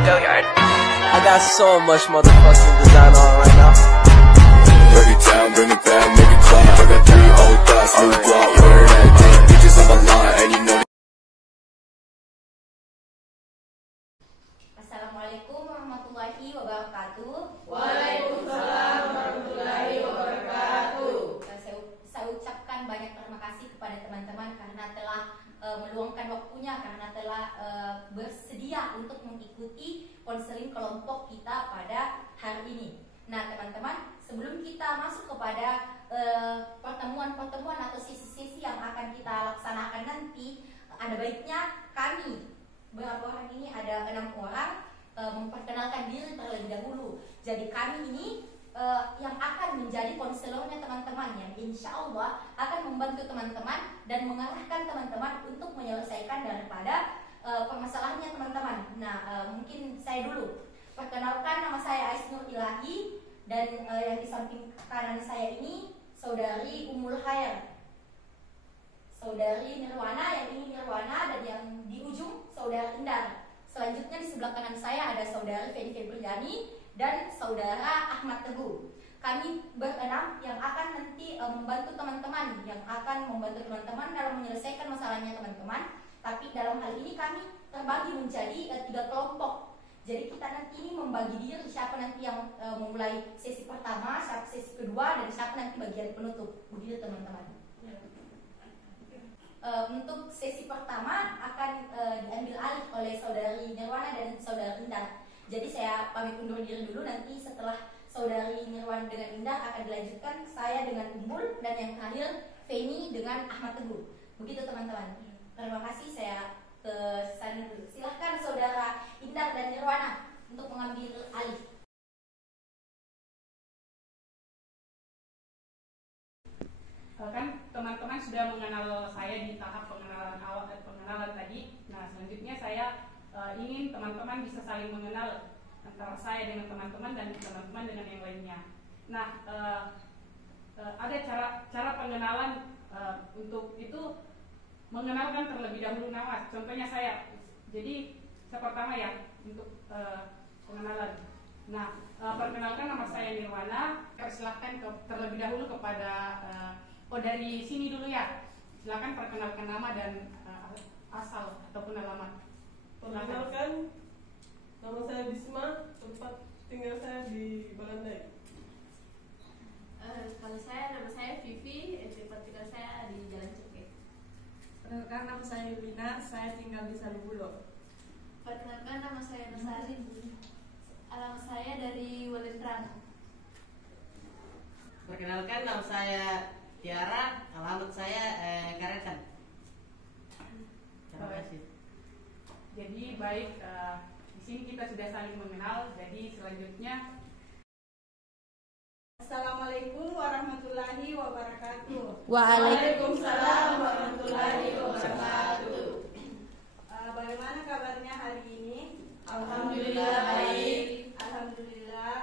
Billiard. I got so much motherfucking design on right now. Break it down, bring it back, make it clap. I got 3 old thoughts, new guap, wear that damn bitches on my line, and you know. Assalamualaikum warahmatullahi wabarakatuh. Waalaikumsalam warahmatullahi wabarakatuh. Saya ucapkan banyak terima kasih kepada teman-teman karena telah meluangkan waktunya, karena telah bersedia untuk mengikuti konseling kelompok kita pada hari ini. Nah teman-teman, sebelum kita masuk kepada pertemuan-pertemuan atau sesi-sesi yang akan kita laksanakan nanti, ada baiknya kami berapa orang ini, ada 6 orang, memperkenalkan diri terlebih dahulu. Jadi kami ini yang akan menjadi konselornya teman-teman, yang insya Allah akan membantu teman-teman dan mengarahkan teman-teman untuk menyelesaikan daripada permasalahannya teman-teman. Nah mungkin saya dulu perkenalkan, nama saya Ais Nur Ilahi, dan yang di samping kanan saya ini saudari Ummul Khair, saudari Nirwana, yang ini Nirwana, dan yang di ujung saudara Indar. Selanjutnya di sebelah kanan saya ada saudari Feni Febriani dan saudara Ahmad Teguh. Kami berenam yang akan nanti membantu teman-teman, yang akan membantu teman-teman dalam menyelesaikan masalahnya teman-teman. Tapi dalam hal ini kami terbagi menjadi 3 kelompok. Jadi kita nanti ini membagi diri, siapa nanti yang memulai sesi pertama, siapa sesi kedua, dan siapa nanti bagian penutup. Begitu teman-teman. Untuk sesi pertama akan diambil alih oleh saudari Nirwana dan saudari Indar. Jadi saya pamit undur diri dulu, nanti setelah saudari Nirwana dengan Indar akan dilanjutkan saya dengan Ummul, dan yang terakhir Feni dengan Ahmad Teguh. Begitu teman-teman. Terima kasih, saya ke sana dulu. Silahkan saudara Indar dan Nirwana untuk mengambil alih. Kan teman-teman sudah mengenal saya di tahap pengenalan awal dan pengenalan tadi. Nah selanjutnya saya ingin teman-teman bisa saling mengenal antara saya dengan teman-teman dan teman-teman dengan yang lainnya. Nah ada cara pengenalan, untuk itu mengenalkan terlebih dahulu nama. Contohnya saya. Jadi pertama ya untuk pengenalan. Nah perkenalkan, nama saya Nirwana. Silahkan terlebih dahulu kepada dari sini dulu ya. Silakan perkenalkan nama dan asal ataupun alamat. Perkenalkan, nama saya Bisma, tempat tinggal saya di Balandai. Kalau saya, nama saya Vivi, tempat tinggal saya di Jalan Cengkeh. Perkenalkan, nama saya Yulina, saya tinggal di Salubulo. Perkenalkan, nama saya Nasari, alamat saya dari Walendrang. Perkenalkan, nama saya Tiara, alamat saya Karetan. Terima kasih. Jadi baik, di sini kita sudah saling mengenal. Jadi selanjutnya, Assalamualaikum warahmatullahi wabarakatuh. Waalaikumsalam warahmatullahi wabarakatuh. Bagaimana kabarnya hari ini? Alhamdulillah baik. Alhamdulillah.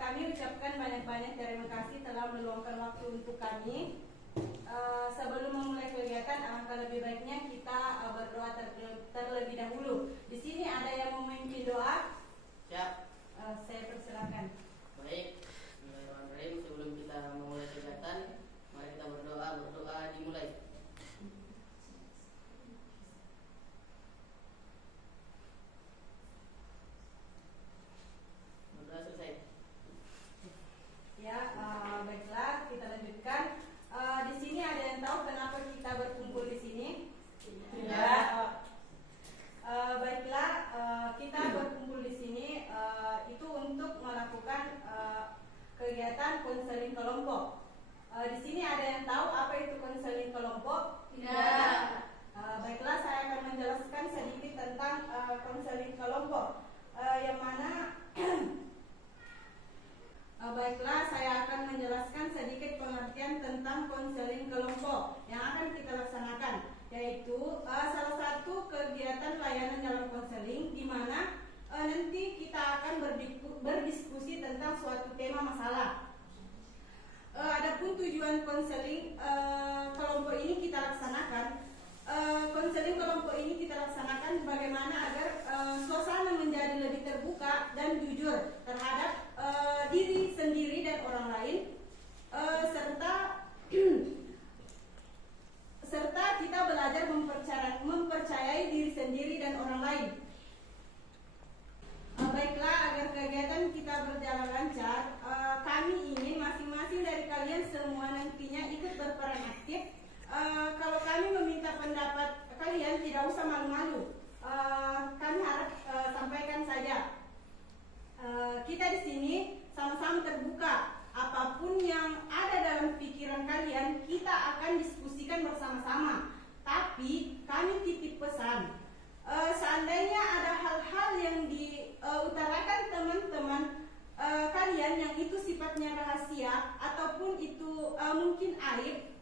Kami ucapkan banyak-banyak terima kasih telah meluangkan waktu untuk kami. Sebelum memulai kegiatan, alangkah lebih baiknya kita berdoa terlebih dahulu. Di sini ada yang memimpin doa? Siap. Saya persilakan. Baik. Bismillahirrahmanirrahim. Sebelum kita memulai kegiatan, mari kita berdoa. Berdoa dimulai. Berdoa selesai. Ya, baiklah, kita lanjutkan. Di sini ada yang tahu kenapa kita berkumpul di sini? Tidak. Baiklah, kita berkumpul di sini itu untuk melakukan kegiatan konseling kelompok. Di sini ada yang tahu apa itu konseling kelompok? Tidak. Baiklah, saya akan menjelaskan sedikit tentang konseling kelompok. Yang mana baiklah, saya akan menjelaskan sedikit pengertian tentang konseling kelompok yang akan kita laksanakan, yaitu salah satu kegiatan layanan dalam konseling di mana nanti kita akan berdiskusi tentang suatu tema masalah. Adapun tujuan konseling kelompok ini kita laksanakan, konseling kelompok ini kita laksanakan bagaimana agar suasana menjadi di sini sama-sama terbuka. Apapun yang ada dalam pikiran kalian, kita akan diskusikan bersama-sama. Tapi kami titip pesan, seandainya ada hal-hal yang diutarakan teman-teman kalian yang itu sifatnya rahasia ataupun itu mungkin aib,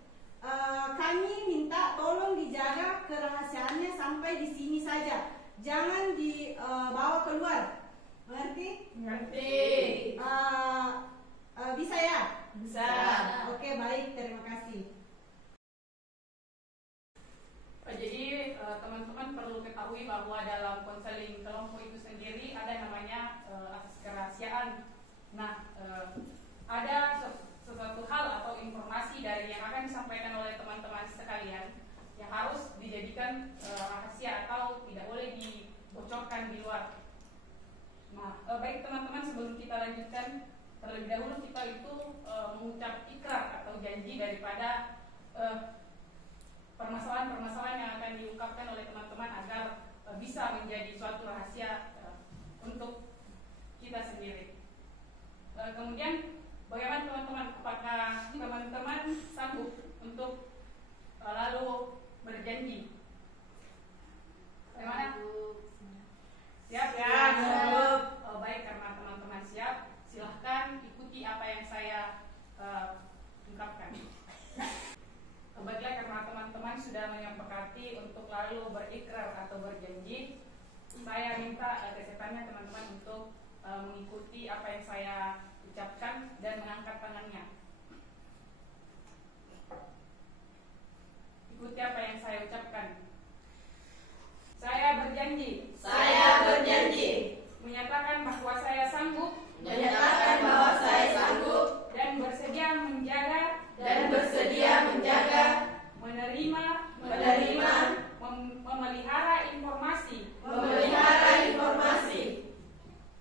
kami minta tolong dijaga kerahasiaannya sampai di sini saja, jangan dibawa keluar. Mengerti? Ngerti. Bisa ya? Bisa. Oke, baik, terima kasih. Jadi teman-teman perlu ketahui bahwa dalam konseling kelompok itu sendiri ada namanya asas kerahasiaan. Nah, ada sesuatu hal atau informasi dari yang akan disampaikan oleh teman-teman sekalian yang harus dijadikan rahasia atau tidak boleh dibocorkan di luar. Nah, baik teman-teman, sebelum kita lanjutkan, terlebih dahulu kita itu mengucap ikrar atau janji daripada permasalahan-permasalahan yang akan diungkapkan oleh teman-teman agar bisa menjadi suatu rahasia untuk kita sendiri. Kemudian bagaimana teman-teman? Apakah teman-teman sanggup untuk lalu berjanji? Bagaimana? Siap ya? Siap. Baik, karena teman-teman siap, silahkan ikuti apa yang saya ungkapkan. Baiklah, karena teman-teman sudah menyepakati untuk lalu berikrar atau berjanji, saya minta kesetannya teman-teman untuk mengikuti apa yang saya ucapkan dan mengangkat tangannya. Ikuti apa yang saya ucapkan. Saya berjanji. Saya berjanji. Menyatakan bahwa saya sanggup. Menyatakan bahwa saya sanggup Dan bersedia menjaga. Menerima. Memelihara informasi.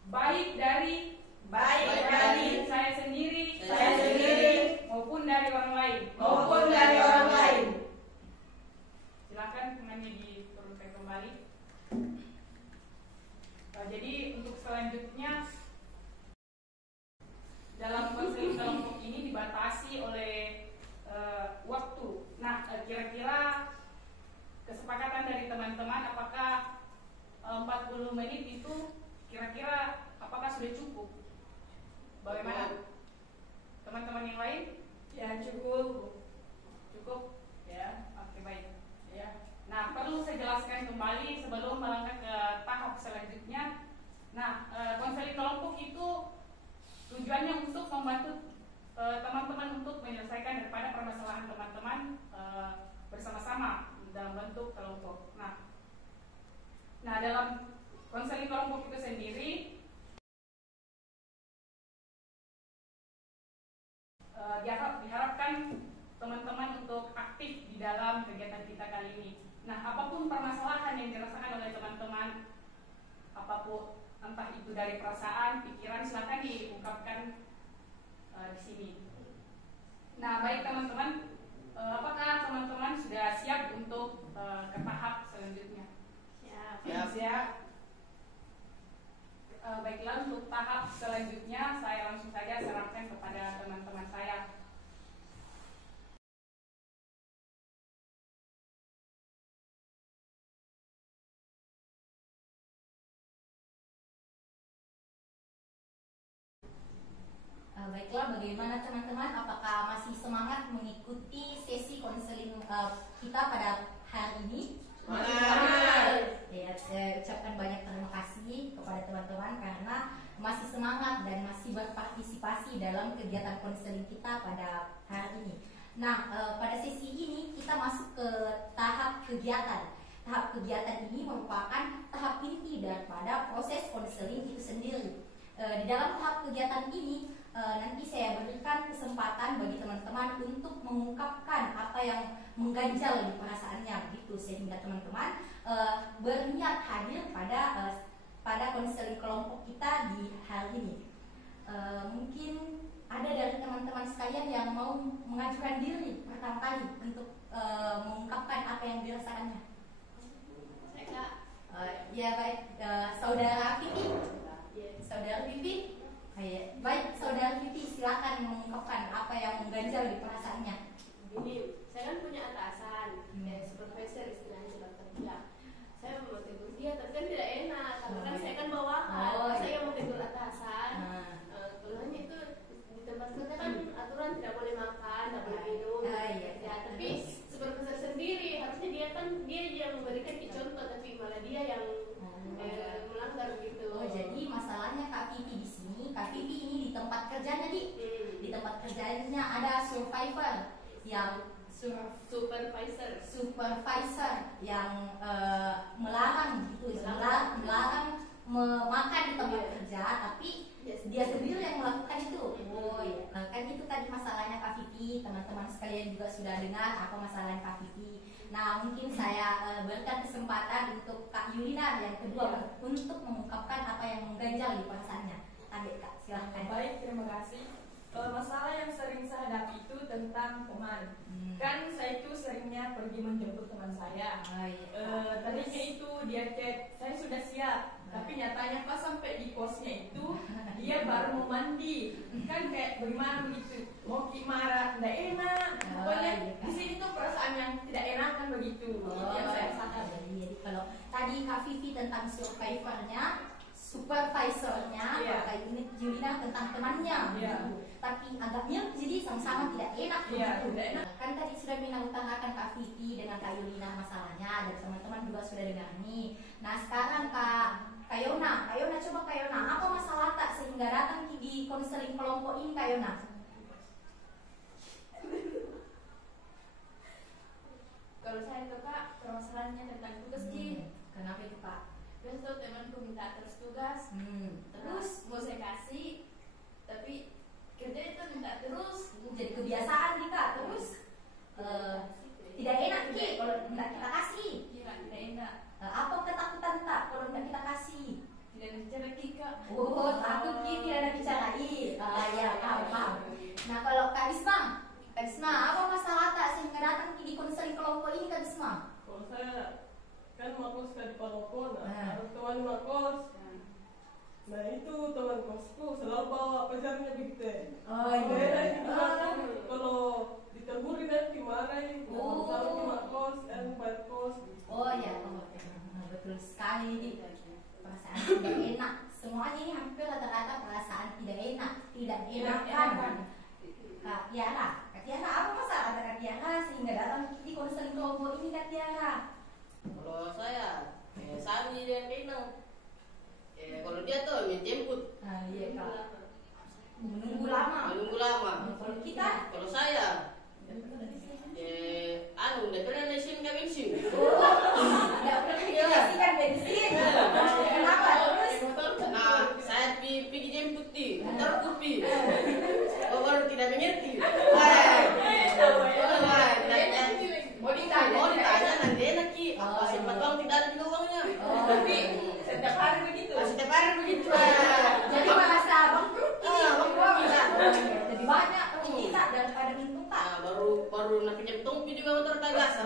Baik dari saya sendiri. Maupun dari orang lain. Silakan tangannya diturunkan kembali. Jadi untuk selanjutnya dalam konseling kelompok ini dibatasi oleh waktu. Nah, kira-kira kesepakatan dari teman-teman apakah 40 menit itu kira-kira apakah sudah cukup? Bagaimana? Teman-teman yang lain? Ya, cukup. Cukup? Ya, oke, baik. Ya. Nah, perlu saya jelaskan kembali sebelum melangkah ke tahap selanjutnya. Nah, konseling kelompok itu tujuannya untuk membantu teman-teman untuk menyelesaikan daripada permasalahan teman-teman bersama-sama dalam bentuk kelompok. Nah, dalam konseling kelompok itu sendiri diharapkan teman-teman untuk aktif di dalam kegiatan kita kali ini. Nah, apapun permasalahan yang dirasakan oleh teman-teman, apapun entah itu dari perasaan, pikiran, silakan diungkapkan di sini. Nah, baik teman-teman, apakah teman-teman sudah siap untuk ke tahap selanjutnya? Siap. Baiklah, untuk tahap selanjutnya saya langsung saja serahkan kepada teman-teman saya. Baiklah, bagaimana teman-teman? Apakah masih semangat mengikuti sesi konseling kita pada hari ini? Ya, saya ucapkan banyak terima kasih kepada teman-teman karena masih semangat dan masih berpartisipasi dalam kegiatan konseling kita pada hari ini. Nah, pada sesi ini kita masuk ke tahap kegiatan. Tahap kegiatan ini merupakan tahap inti daripada proses konseling itu sendiri. Di dalam tahap kegiatan ini nanti saya berikan kesempatan bagi teman-teman untuk mengungkapkan apa yang mengganjal di perasaannya begitu, sehingga teman-teman berniat hadir pada konseling kelompok kita di hari ini. Mungkin ada dari teman-teman sekalian yang mau mengajukan diri pertama kali untuk mengungkapkan apa yang dirasakannya. Ya baik, saudara Vivi. Saudara Vivi, survivor yang supervisor yang melarang gitu, melarang memakan di tempat kerja, tapi dia sendiri yang melakukan itu. Oh ya, kan itu tadi masalahnya Kak Vivi. Teman-teman sekalian juga sudah dengar apa masalahnya Kak Vivi. Nah, mungkin saya berikan kesempatan untuk Kak Yulina yang kedua untuk mengungkapkan apa yang mengganjal di perasaannya. Adik Kak, silahkan. Baik, terima kasih. Masalah yang sering saya hadapi itu tentang teman. Kan saya itu seringnya pergi menjemput teman saya. Tadinya itu dia chat, saya sudah siap. Tapi nyatanya pas sampai di kosnya itu dia baru mau mandi. Kan kayak bagaimana begitu? Mau marah, tidak enak. Pokoknya di sini tuh perasaan yang tidak enak kan begitu. Itu yang saya rasakan. Jadi kalau tadi Kak Vivi tentang supervisornya, kalau Kak Yulina tentang temannya, gitu. Tapi agaknya jadi sama-sama tidak enak begitu. Kan tadi sudah Mina utarakan Kak Vivi dengan Kak Yulina masalahnya, dan teman-teman juga sudah dengar nih. Nah sekarang Kak Yona coba Kak Yona, apa masalah tak sehingga datang di konseling kelompok ini Kak Yona? Kalau saya itu Kak, permasalahannya tentang tugas Kenapa itu Kak? Terus tuh temanku minta terus tugas, terus mau saya kasih, tapi kerja itu minta terus, jadi kebiasaan nih Kak. Terus tidak enak Ki kalau tidak kita kasih. tidak enak. Apa ketakutan tak kalau tidak kita kasih? Tidak ada bicara Kak. Oh, takut Ki tidak ada bicarain. Ya, paham. Nah kalau Kak Bisma, apa masalah tak sehingga datang di konseling kelompok ini Kak Bisma? Kalau saya kan makos di Palopo, ada teman makos. Nah itu teman kosku selalu bawa pacarnya begitu. Oh iya. Kalau ditegurin nanti marahin. Selalu di makos, bayar kos. Oh ya, betul sekali. Perasaan tidak enak. Semuanya ini hampir rata-rata perasaan tidak enak, tidak enakan. Kak Tiara, apa masalah Kak Tiara sehingga datang di konseling kelompok ini Kak Tiara? Kalau saya, Sami dan Rina. Kalau dia tuh menjemput. Iya Kak. Menunggu lama. Kalau kita? Kalau saya, udah pernah naikin ke bensin. Tidak pernah dikasihkan bensin. Kenapa terus? Nah, saya pergi jemput terkupi. Baru tidak mengerti. Mau ditanya nanti enak Ki. Apa sempat bang tidak ada juga uangnya. Tapi setiap hari begitu. Jadi merasa bangkrut. Jadi banyak kita daripada minum Kak. Baru nak pinjam tongpi juga motor tagas.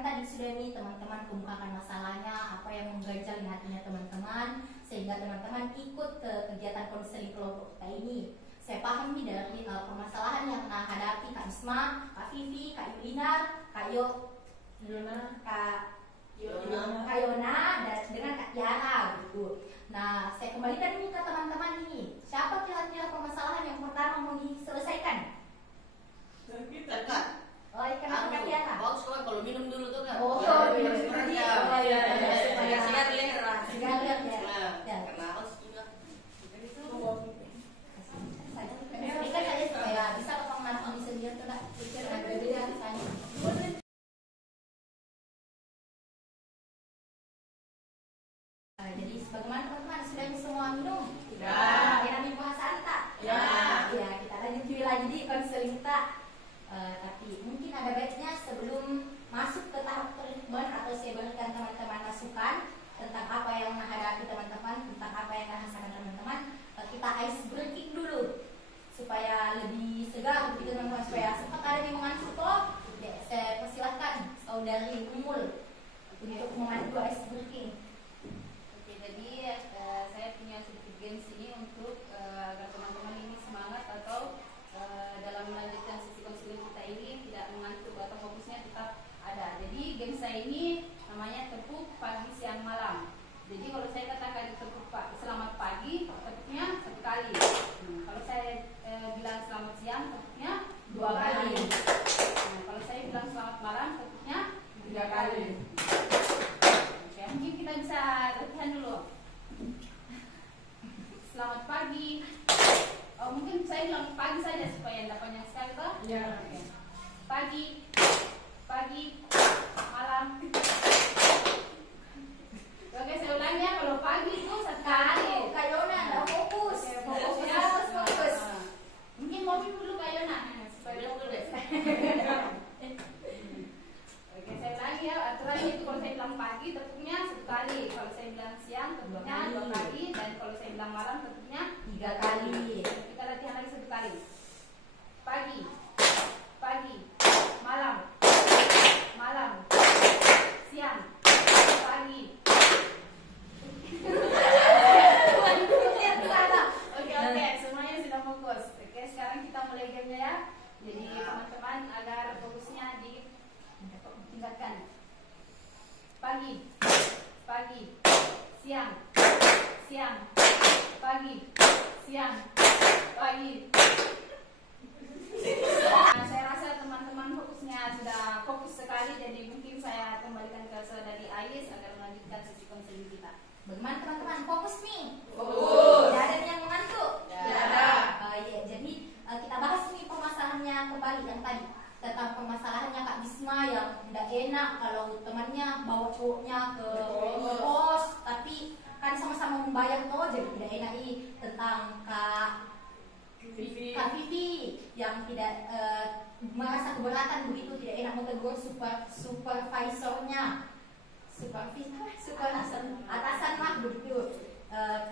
Tadi sudah nih teman-teman kemukakan masalahnya, apa yang mengganjal di hatinya teman-teman sehingga teman-teman ikut ke kegiatan konseling kelompok kita ini. Saya paham nih dari permasalahan yang hadapi Kak Isma, Kak Vivi, Kak Yulina, Kak Yona, dan dengan Kak Tiara gitu. Nah, saya kembalikan ini ke teman-teman ini. Siapa kira-kira permasalahan yang pertama mau diselesaikan? Kak. Oh, kenapa Kak Tiara? Bagus kan kalau minum dulu tuh Kak. Oh, iya. Supaya segar leher. Segar leher ya. Karena harus juga. Sedikit aja supaya bisa ketemu nanti sendiri tuh Kak. Beda misalnya. Jadi sebagaimana teman-teman sudah semua minum? Ya. Yang ambil puasa tak? Ya. Ya, kita lanjut dulu lagi di konseling tak. Tapi mungkin ada baiknya sebelum masuk ke tahap treatment atau saya berikan teman-teman masukan tentang apa yang menghadapi teman-teman, tentang apa yang dirasakan teman-teman, kita ice breaking dulu supaya lebih segar begitu teman-teman, supaya sempat ada yang mengantuk toh. Ya, saya persilahkan saudari Umul untuk memandu ice breaking. Oke, jadi saya punya sedikit games ini untuk agar teman-teman ini semangat atau dalam melanjutkan sesi konseling kita ini tidak mengantuk atau fokusnya tetap ada. Jadi game saya ini namanya tepuk pagi siang malam. Jadi kalau saya katakan tepuk selamat pagi, tepuknya 1 kali. Kalau saya bilang selamat siang, tepuknya 2 kali. Kalau saya bilang selamat malam, tepuknya 3 kali. Oke, mungkin kita bisa latihan dulu. Selamat pagi. Oh, mungkin saya bilang pagi pagi tepuknya 1 kali, kalau saya bilang siang tepuknya 2 kali, dan kalau saya bilang malam tepuknya 3 kali. Kita latihan lagi 1 kali. Pagi, pagi, malam, malam, siang, pagi. Oke, semuanya sudah fokus. Oke, sekarang kita mulai gamenya ya. Jadi teman-teman agar fokusnya ditingkatkan. Pagi, pagi, siang, siang, pagi, siang, pagi. Nah, saya rasa teman-teman fokusnya sudah fokus sekali, jadi mungkin saya kembalikan ke saudari Ais agar melanjutkan sesi konseling kita. Bagaimana teman-teman? Fokus nih? Fokus. Tidak ada yang mengantuk? Tidak ada. Ya, jadi kita bahas nih permasalahannya kembali yang tadi tentang permasalahannya Kak Bisma yang tidak enak kalau temannya bawa cowoknya ke kos, tapi kan sama-sama membayar toh, jadi tidak enak tentang Kak Vivi yang tidak merasa keberatan begitu, tidak enak menegur supervisornya, atasan lah begitu.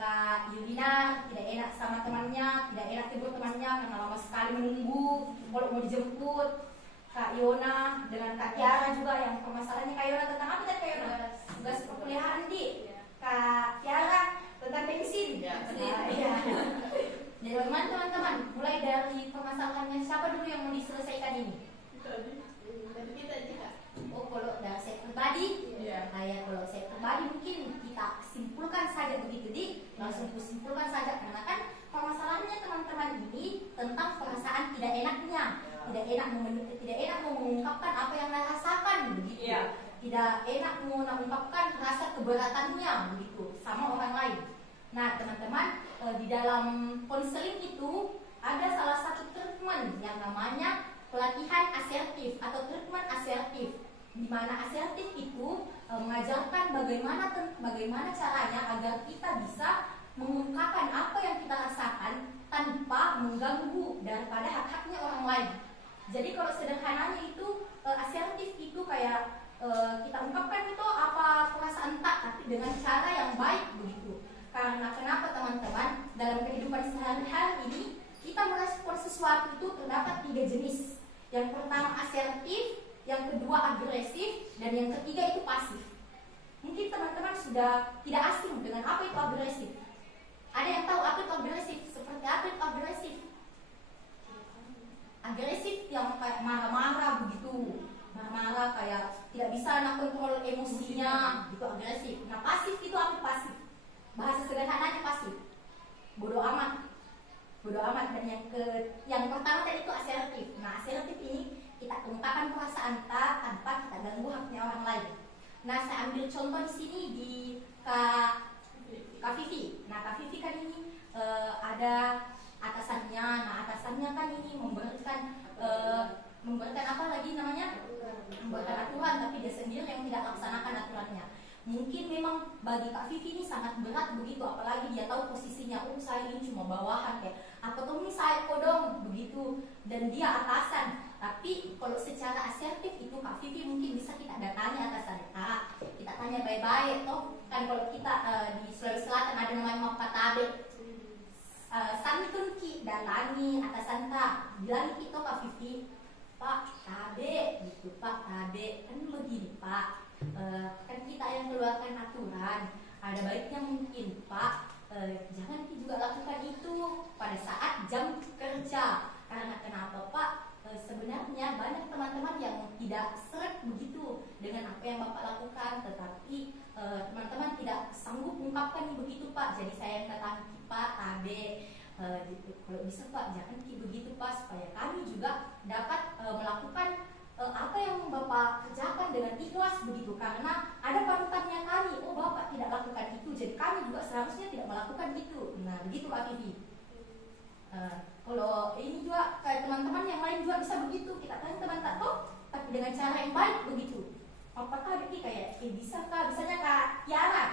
Kak Yulina tidak enak sama temannya, tidak enak tegur temannya karena lama sekali menunggu kalau mau dijemput. Kak Yona dengan Kak Tiara juga yang permasalahannya Kak Yona tentang apa tadi Kak Yona? Tugas perkuliahan di Kak Tiara tentang bensin. Jadi bagaimana teman-teman? Mulai dari permasalahannya siapa dulu yang mau diselesaikan ini? Kita. Oh, kalau dari saya pribadi, kalau saya pribadi mungkin kita simpulkan saja begitu langsung simpulkan saja karena kan permasalahannya teman-teman ini tentang perasaan tidak enaknya, tidak enak mau mengungkapkan apa yang dia rasakan begitu, tidak enak mau mengungkapkan rasa keberatannya begitu sama orang lain. Nah teman-teman, di dalam konseling itu ada salah satu treatment yang namanya pelatihan asertif atau treatment asertif, di mana asertif itu mengajarkan bagaimana caranya agar kita bisa mengungkapkan apa yang kita rasakan tanpa mengganggu daripada hak-haknya orang lain. Jadi kalau sederhananya itu asertif itu kayak kita ungkapkan itu apa perasaan tak, tapi dengan cara yang baik begitu. Karena kenapa teman-teman, dalam kehidupan sehari-hari ini kita merespon sesuatu itu terdapat 3 jenis. Yang pertama asertif, yang kedua agresif, dan yang ketiga itu pasif. Mungkin teman-teman sudah tidak asing dengan apa itu agresif. Ada yang tahu apa itu agresif? Seperti apa itu agresif? Agresif yang kayak marah-marah begitu, marah-marah kayak tidak bisa kontrol emosinya, itu agresif. Nah pasif itu apa pasif? Bahasa sederhananya pasif, bodoh amat. Dan yang pertama tadi itu asertif. Nah asertif ini kita ungkapkan perasaan tanpa kita ganggu haknya orang lain. Nah saya ambil contoh di sini di Kak Vivi. Nah Kak Vivi kan ini ada atasannya. Nah atasannya kan ini memberikan apa lagi namanya? Memberikan aturan, tapi dia sendiri yang tidak laksanakan aturannya. Mungkin memang bagi Kak Vivi ini sangat berat begitu, apalagi dia tahu posisinya, saya ini cuma bawahan kayak apa tuh nih saya kodong begitu, dan dia atasan. Tapi kalau secara asertif itu Kak Vivi mungkin bisa kita datangi atasan, kita tanya baik-baik toh kan kalau kita di Sulawesi Selatan ada namanya mapatabe, santun ki datangi atasan tak, bilang kita Kak Vivi, Pak tabe gitu, Pak tabe kan begini Pak. Kan kita yang keluarkan aturan, ada baiknya mungkin Pak jangan juga lakukan itu pada saat jam kerja. Karena kenapa Pak? Sebenarnya banyak teman-teman yang tidak seret begitu dengan apa yang Bapak lakukan, tetapi teman-teman tidak sanggup mengungkapkan begitu Pak. Jadi saya yang datang Pak tabe gitu. Kalau bisa Pak jangan begitu Pak, supaya kami juga dapat melakukan apa yang Bapak kerjakan dengan ikhlas begitu, karena ada panutannya kami. Oh Bapak tidak lakukan itu, jadi kami juga seharusnya tidak melakukan itu. Nah begitu Kak Vivi. Kalau ini juga kayak teman-teman yang lain juga bisa begitu, kita tanya teman tak tahu, tapi dengan cara yang baik begitu. Apakah Vivi kayak bisa Kak, misalnya Kak Tiara,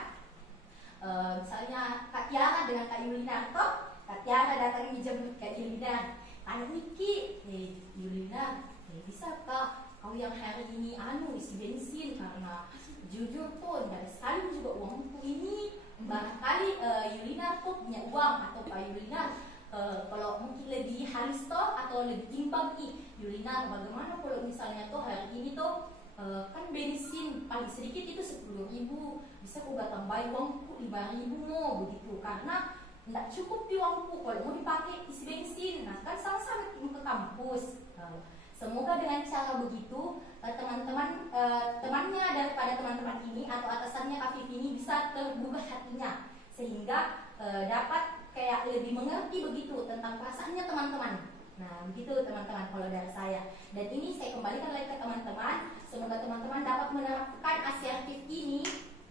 misalnya Kak Tiara dengan Kak Yulina, toh Kak Tiara datang dijemput Kak Yulina, tanya Niki, Yulina, bisa Kak, kau yang hari ini isi bensin karena jujur tuh dari sekali juga uangku ini barangkali Yulina tuh punya uang atau Pak Yulina kalau mungkin lebih halus toh atau lebih timbang nih Yulina, bagaimana kalau misalnya tuh hari ini tuh kan bensin paling sedikit itu 10.000, bisa aku tambahin uangku 5.000 mau begitu, karena tidak cukup di uangku kalau mau dipakai isi bensin. Nah kan sama-sama ke kampus. Semoga dengan cara begitu teman-teman temannya daripada teman-teman ini atau atasannya Kak Vivi ini bisa tergugah hatinya sehingga dapat kayak lebih mengerti begitu tentang perasaannya teman-teman. Nah begitu teman-teman kalau dari saya. Dan ini saya kembalikan lagi ke teman-teman. Semoga teman-teman dapat menerapkan asertif ini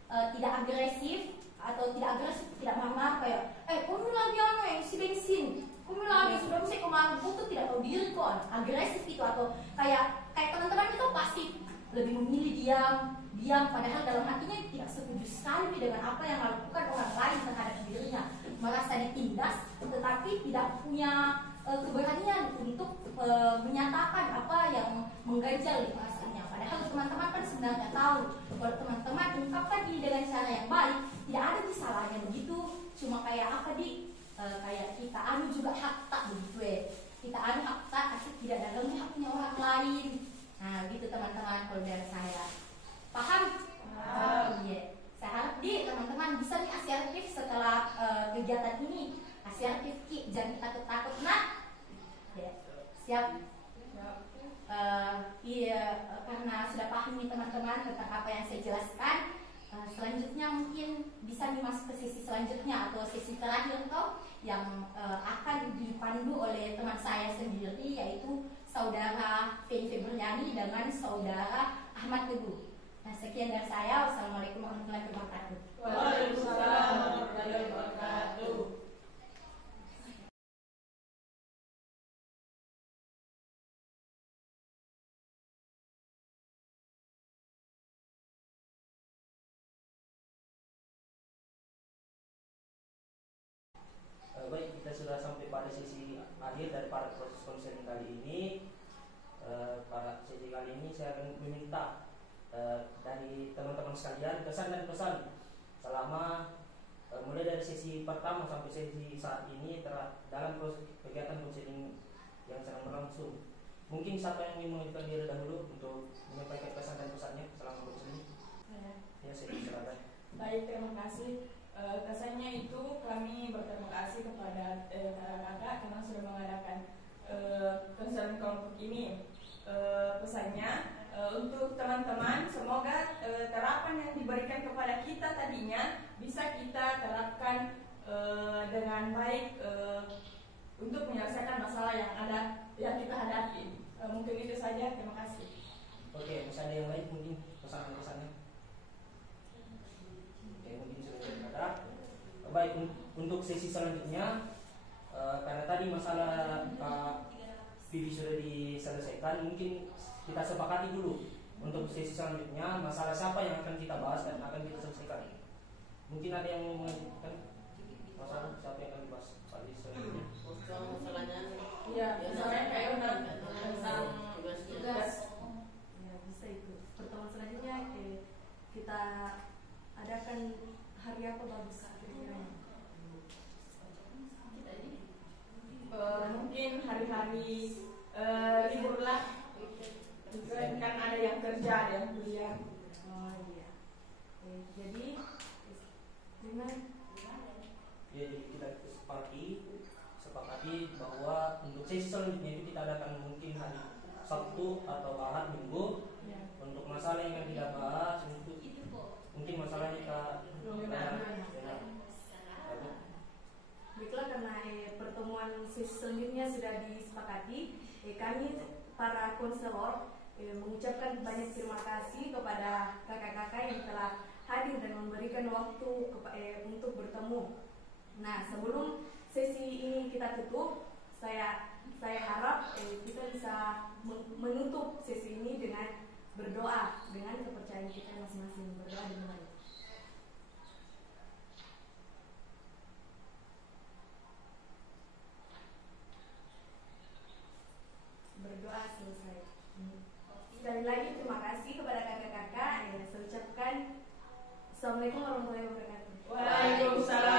tidak agresif atau tidak agresif, tidak marah-marah kayak kamu lagi isi bensin, kamu lagi sudah bisa kemarin tuh tidak tahu diri kok, agresif gitu, atau kayak teman-teman itu pasti lebih memilih diam padahal dalam hatinya tidak setuju sekali dengan apa yang dilakukan orang lain terhadap dirinya, merasa ditindas tetapi tidak punya keberanian untuk menyatakan apa yang mengganjal di perasaannya. Padahal teman-teman kan sebenarnya tahu kalau teman-teman ungkapkan ini dengan cara yang baik, tidak ada di salahnya begitu. Cuma kayak apa kayak kita juga hak tak begitu kita hak tak asik tidak dalam haknya orang lain. Nah gitu teman-teman kalau dari saya. Paham? Iya. Saya harap teman-teman bisa nih asertif setelah kegiatan ini. Asertif jangan takut-takut nak. Ya. Siap. Iya, karena sudah paham nih teman-teman tentang apa yang saya jelaskan. Selanjutnya mungkin bisa nih masuk ke sesi selanjutnya atau sesi terakhir toh yang akan dipandu oleh teman saya sendiri, yaitu saudara Feni Febriani dengan saudara Ahmad Teguh. Nah sekian dari saya. Wassalamualaikum warahmatullahi wabarakatuh. Waalaikumsalam warahmatullahi wabarakatuh. Baik, kita sudah sampai pada sesi akhir dari para proses konseling kali ini. Pada sesi kali ini saya akan meminta dari teman-teman sekalian kesan dan pesan selama mulai dari sesi pertama sampai sesi saat ini dalam proses kegiatan konseling yang sedang berlangsung. Mungkin siapa yang ingin mengajukan diri dahulu untuk menyampaikan pesan dan pesannya selama konseling? Ya, saya silakan. Baik, terima kasih. Kesannya itu kami berterima kasih kepada kakak karena sudah mengadakan konseling kelompok ini. Pesannya untuk teman-teman, semoga terapan yang diberikan kepada kita tadinya bisa kita terapkan dengan baik untuk menyelesaikan masalah yang kita hadapi. Mungkin itu saja, terima kasih. Oke, masih ada yang lain mungkin pesan-pesannya? Mungkin sudah ada. Baik, untuk sesi selanjutnya karena tadi masalah Vivi sudah diselesaikan, mungkin kita sepakati dulu untuk sesi selanjutnya masalah siapa yang akan kita bahas dan akan kita selesaikan. Mungkin ada yang mau mengajukan masalah siapa yang akan dibahas pada sesi selanjutnya? Masalahnya Iya, misalnya kayak tentang tugas. Ya, bisa itu. Pertemuan selanjutnya kita adakan hari apa bagus kira-kira? Mungkin hari-hari libur lah. Kan ada yang kerja, ada yang kuliah. Oh iya. Jadi gimana? Ya, jadi kita sepakati bahwa untuk sesi selanjutnya itu kita adakan mungkin hari Sabtu atau Ahad Minggu. Untuk masalah yang kita bahas untuk mungkin masalahnya kita Baiklah, karena pertemuan sesi selanjutnya sudah disepakati, kami para konselor mengucapkan banyak terima kasih kepada kakak-kakak yang telah hadir dan memberikan waktu untuk bertemu. Nah, sebelum sesi ini kita tutup, saya harap kita bisa menutup sesi ini dengan berdoa dengan kepercayaan kita masing-masing. Berdoa dimulai. Berdoa selesai. Sekali lagi terima kasih kepada kakak-kakak. Saya ucapkan Assalamualaikum warahmatullahi wabarakatuh. Waalaikumsalam